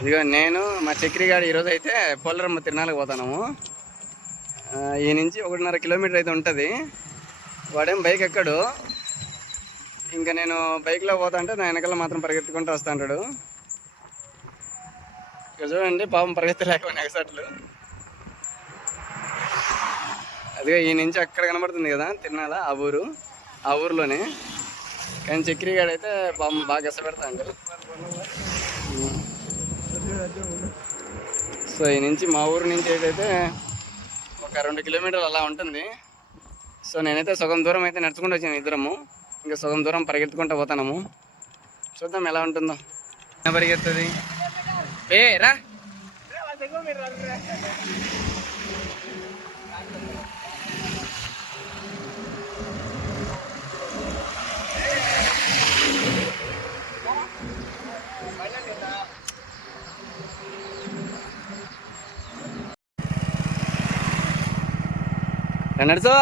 ఇదిగో నేను మా చక్రి గారు ఈరోజు అయితే పోలరమ్మ తిరునాళ్ళకి పోతున్నాము. ఈ నుంచి 1.5 కిలోమీటర్ అయితే ఉంటుంది. వాడేం బైక్ ఎక్కడు. ఇంకా నేను బైక్లో పోతా అంటే నా వెనకాల మాత్రం పరిగెత్తుకుంటూ వస్తా అంటాడు. ఇక్కడ చూడండి పాపం పరిగెత్తలేకపోయినా ఎగసట్లు. అదిగా ఈ నుంచి అక్కడ కనబడుతుంది కదా తిరునాళ్ళ, ఆ ఊరులోనే. కానీ చక్రి గారు అయితే పాపం బాగా కష్టపెడతా అంటారు. సో ఈ నుంచి మా ఊరు నుంచి అయితే ఒక 2 కిలోమీటర్లు అలా ఉంటుంది. సో నేనైతే సగం దూరం అయితే నడుచుకుంటూ వచ్చాను ఇద్దరము. ఇంకా సగం దూరం పరిగెత్తుకుంటూ పోతాము. చూద్దాం ఎలా ఉంటుందో. పరిగెత్తుంది రా. నడుచో.